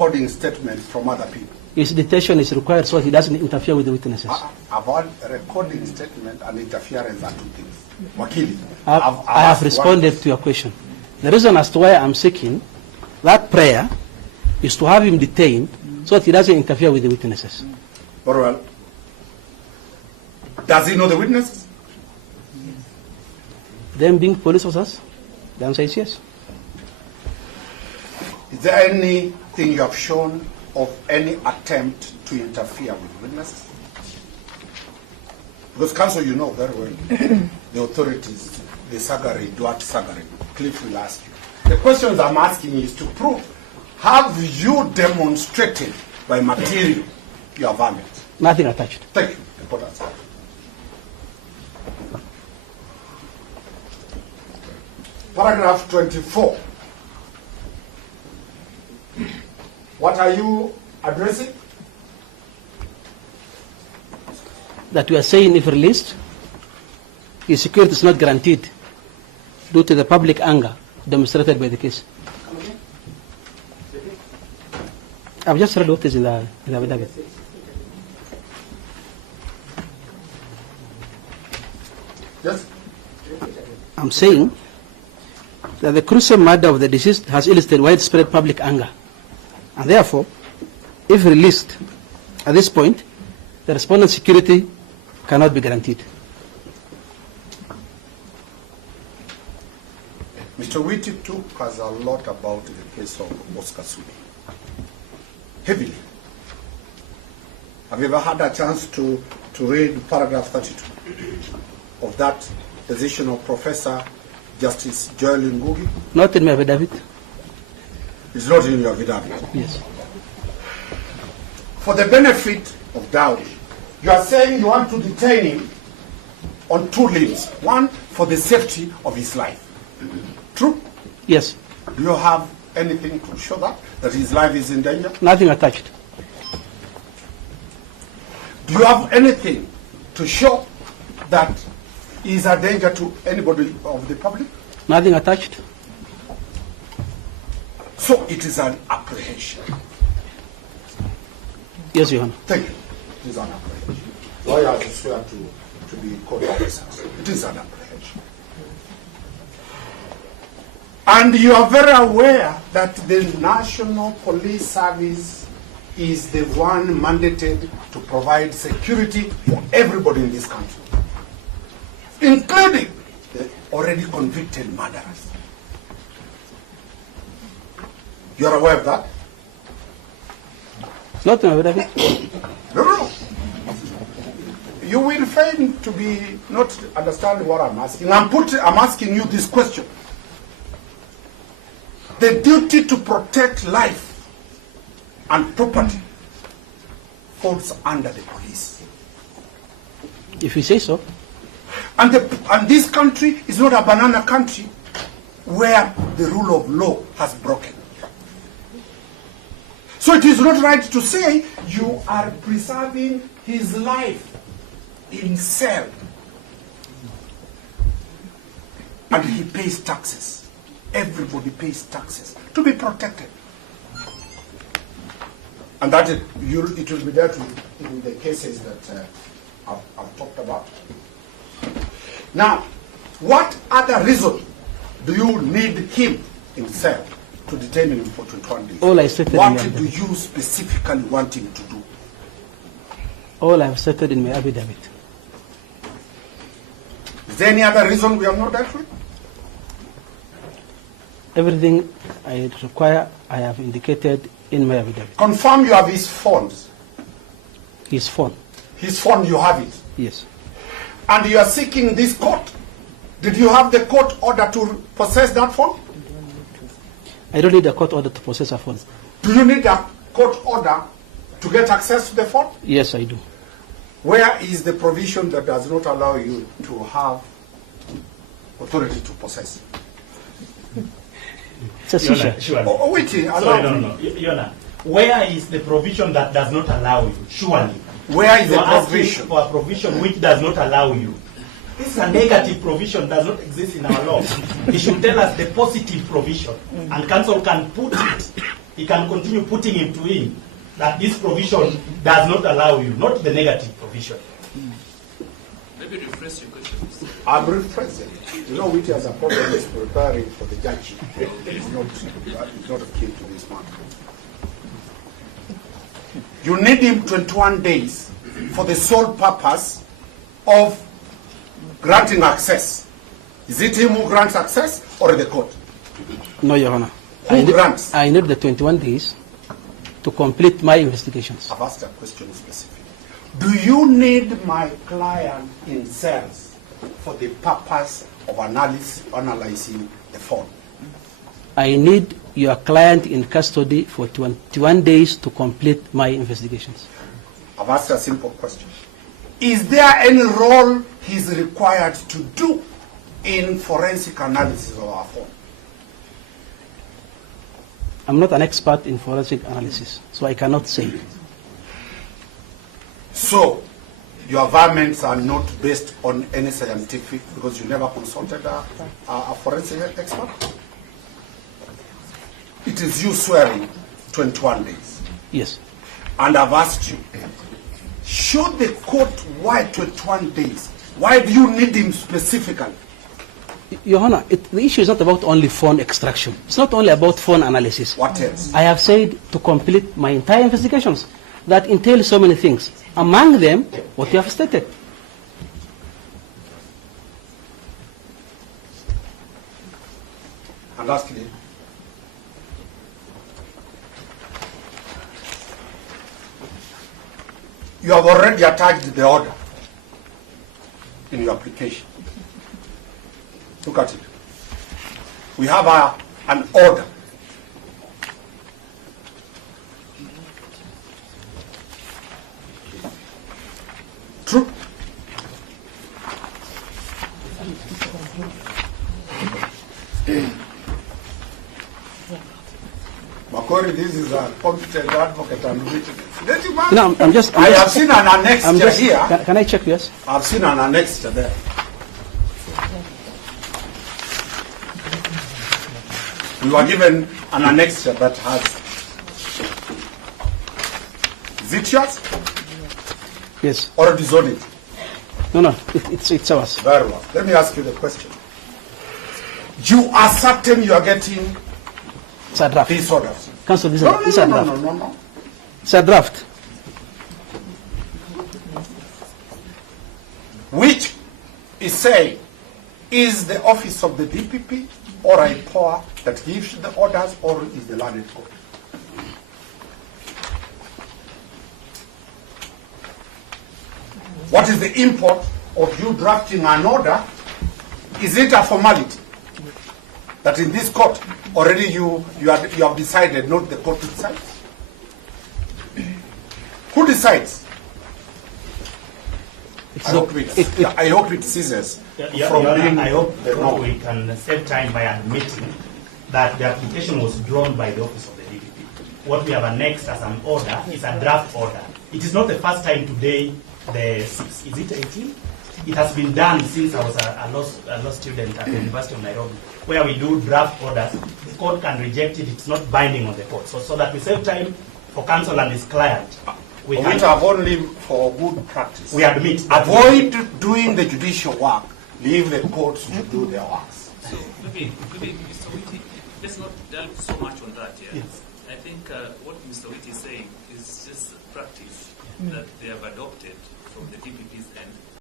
recording statements from other people. His detention is required so he doesn't interfere with the witnesses. About recording statement and interference are two things. Wakili, I have responded to your question. The reason as to why I'm seeking that prayer is to have him detained so that he doesn't interfere with the witnesses. Very well. Does he know the witnesses? Them being police officers? The answer is yes. Is there anything you have shown of any attempt to interfere with witnesses? Because, Counsel, you know very well the authorities, the Sagari, Duarte Sagari, Cliff will ask you. The questions I'm asking is to prove, have you demonstrated by material your valid? Nothing attached. Thank you. Report answer. Paragraph 24. What are you addressing? That we are saying if released, his security is not guaranteed due to the public anger demonstrated by the case. I've just read what is in the affidavit. Yes. I'm saying that the gruesome murder of the deceased has elicited widespread public anger. And therefore, if released at this point, the respondent's security cannot be guaranteed. Mr. Whitty took us a lot about the case of Oscar Sudi. Heavily. Have you ever had a chance to read paragraph 32 of that decision of Professor Justice Joel Ngugi? Not in my affidavit. It's not in your affidavit? Yes. For the benefit of doubt, you are saying you want to detain him on two limbs. One, for the safety of his life. True? Yes. Do you have anything to show that his life is in danger? Nothing attached. Do you have anything to show that he is a danger to anybody of the public? Nothing attached. So it is an apprehension. Yes, Your Honor. Thank you. It is an apprehension. Lawyers swear to be court officers. It is an apprehension. And you are very aware that the National Police Service is the one mandated to provide security for everybody in this country, including the already convicted murderers. You are aware of that? Not in my affidavit. No. You will fail to be not understanding what I'm asking. I'm asking you this question. The duty to protect life and property falls under the police. If you say so. And this country is not a banana country where the rule of law has broken. So it is not right to say you are preserving his life in cell. And he pays taxes. Everybody pays taxes to be protected. And that it will be dealt with in the cases that I've talked about. Now, what other reason do you need him in cell to detain him for 21 days? All I stated what do you specifically want him to do? All I have stated in my affidavit. Is there any other reason we have not dealt with? Everything I require, I have indicated in my affidavit. Confirm you have his phones. His phone. His phone, you have it? Yes. And you are seeking this court. Did you have the court order to possess that phone? I don't need a court order to possess a phone. Do you need a court order to get access to the phone? Yes, I do. Where is the provision that does not allow you to have authority to possess? It's a seizure. Where is the provision that does not allow you? Surely. Where is the provision? For a provision which does not allow you. This is a negative provision, does not exist in our law. He should tell us the positive provision, and counsel can put it he can continue putting him to him that this provision does not allow you, not the negative provision. Maybe rephrase your question. I'm rephrasing. You know, which has a problem is preparing for the judge. It's not key to this matter. You need him 21 days for the sole purpose of granting access. Is it him who grants access or the court? No, Your Honor. Who grants? I need the 21 days to complete my investigations. I've asked a question specific. Do you need my client in cells for the purpose of analyzing the phone? I need your client in custody for 21 days to complete my investigations. I've asked a simple question. Is there any role he's required to do in forensic analysis of our phone? I'm not an expert in forensic analysis, so I cannot say. So, your varmints are not based on any scientific, because you never consulted a forensic expert? It is you swearing 21 days. Yes. And I've asked you, should the court why 21 days? Why do you need him specifically? Your Honor, the issue is not about only phone extraction. It's not only about phone analysis. What else? I have said to complete my entire investigations that entail so many things. Among them, what you have stated. And lastly, you have already attached the order in your application. Look at it. We have an order. True. Makori, this is a competent advocate and witness. No, I have seen an annexure here. Can I check, yes? I've seen an annexure there. We were given an annexure that has. Is it yours? Yes. Or it is on it? No, it's ours. Very well. Let me ask you the question. You are certain you are getting It's a draft. these orders? Counsel, this No. is a draft. No. It's a draft. Which is saying, is the office of the DPP or IPOA that gives the orders, or is the landed court? What is the import of you drafting an order? Is it a formality that in this court already you have decided, not the court decides? Who decides? I hope it ceases from being I hope the norm. we can save time by admitting that the application was drawn by the office of the DPP. What we have annexed as an order is a draft order. It is not the first time today, is it 18? It has been done since I was a law student at the University of Nairobi, where we do draft orders. The court can reject it. It's not binding on the court. So that we save time for counsel and his client. We Which have only for good practice. We admit. Avoid doing the judicial work. Leave the courts to do their works. So maybe Mr. Whitty, let's not delve so much on that here. Yes. I think what Mr. Whitty is saying is just practice that they have adopted from the DPP's end.